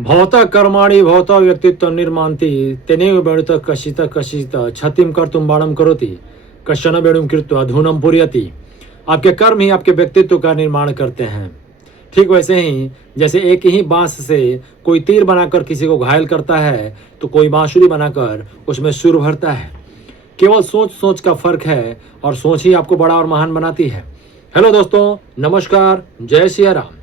भवतः कर्माणि भवतः व्यक्तित्व निर्मान्ति तेनेव वेणुतः कशित कशित क्षतिम कर्तुम बाणम करोति कश्चन वेणुम कृत्वा धूनम पूरयति। आपके कर्म ही आपके व्यक्तित्व का निर्माण करते हैं। ठीक वैसे ही जैसे एक ही बांस से कोई तीर बनाकर किसी को घायल करता है तो कोई बांसुरी बनाकर उसमें सुर भरता है। केवल सोच सोच का फर्क है और सोच ही आपको बड़ा और महान बनाती है। हेलो दोस्तों, नमस्कार, जय सिया राम।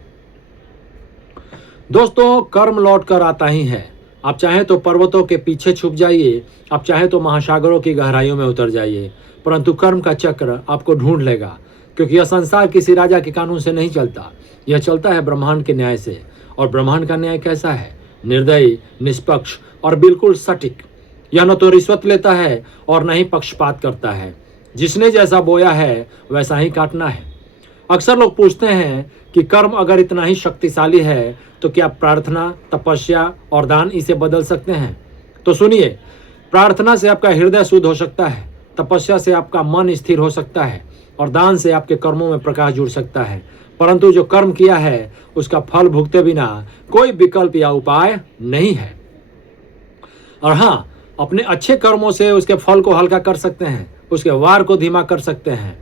दोस्तों, कर्म लौट कर आता ही है। आप चाहें तो पर्वतों के पीछे छुप जाइए, आप चाहें तो महासागरों की गहराइयों में उतर जाइए, परंतु कर्म का चक्र आपको ढूंढ लेगा। क्योंकि यह संसार किसी राजा के कानून से नहीं चलता, यह चलता है ब्रह्मांड के न्याय से। और ब्रह्मांड का न्याय कैसा है? निर्दयी, निष्पक्ष और बिल्कुल सटीक। यह न तो रिश्वत लेता है और न ही पक्षपात करता है। जिसने जैसा बोया है वैसा ही काटना है। अक्सर लोग पूछते हैं कि कर्म अगर इतना ही शक्तिशाली है तो क्या प्रार्थना, तपस्या और दान इसे बदल सकते हैं? तो सुनिए, प्रार्थना से आपका हृदय शुद्ध हो सकता है, तपस्या से आपका मन स्थिर हो सकता है और दान से आपके कर्मों में प्रकाश जुड़ सकता है। परंतु जो कर्म किया है उसका फल भुगते बिना कोई विकल्प या उपाय नहीं है। और हाँ, अपने अच्छे कर्मों से उसके फल को हल्का कर सकते हैं, उसके वार को धीमा कर सकते हैं,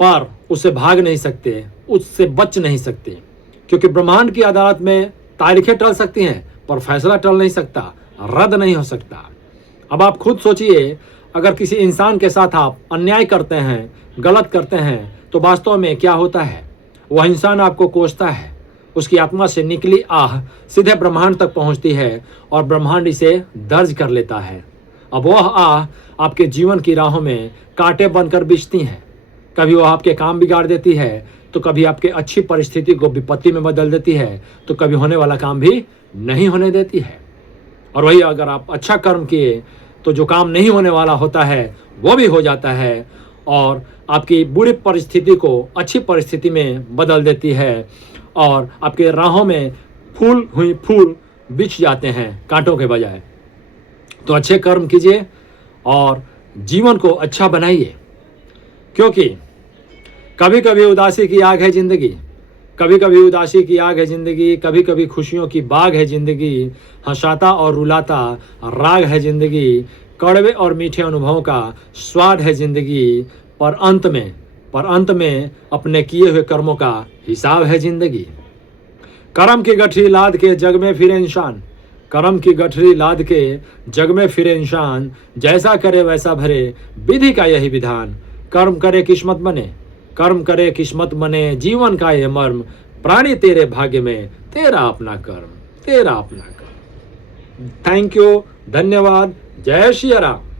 पर उससे भाग नहीं सकते, उससे बच नहीं सकते। क्योंकि ब्रह्मांड की अदालत में तारीखें टल सकती हैं पर फैसला टल नहीं सकता, रद्द नहीं हो सकता। अब आप खुद सोचिए, अगर किसी इंसान के साथ आप अन्याय करते हैं, गलत करते हैं, तो वास्तव में क्या होता है? वह इंसान आपको कोसता है, उसकी आत्मा से निकली आह सीधे ब्रह्मांड तक पहुंचती है और ब्रह्मांड इसे दर्ज कर लेता है। अब वह आह आपके जीवन की राहों में कांटे बनकर बिछती हैं। कभी वह आपके काम बिगाड़ देती है, तो कभी आपके अच्छी परिस्थिति को विपत्ति में बदल देती है, तो कभी होने वाला काम भी नहीं होने देती है। और वही अगर आप अच्छा कर्म किए तो जो काम नहीं होने वाला होता है वो भी हो जाता है और आपकी बुरी परिस्थिति को अच्छी परिस्थिति में बदल देती है और आपके राहों में फूल बिछ जाते हैं कांटों के बजाय। तो अच्छे कर्म कीजिए और जीवन को अच्छा बनाइए। क्योंकि कभी कभी उदासी की आग है जिंदगी, कभी कभी उदासी की आग है जिंदगी, कभी कभी खुशियों की बाग है जिंदगी, हंसाता और रुलाता राग है जिंदगी, कड़वे और मीठे अनुभवों का स्वाद है जिंदगी, पर अंत में अपने किए हुए कर्मों का हिसाब है जिंदगी। कर्म की गठरी लाद के जग में फिरे इंसान, कर्म की गठरी लाद के जग में फिरे इंसान, जैसा करे वैसा भरे विधि का यही विधान। कर्म करे किस्मत बने, कर्म करे किस्मत बने, जीवन का ये मर्म, प्राणी तेरे भाग्य में तेरा अपना कर्म, तेरा अपना कर्म। थैंक यू, धन्यवाद, जय श्री राम।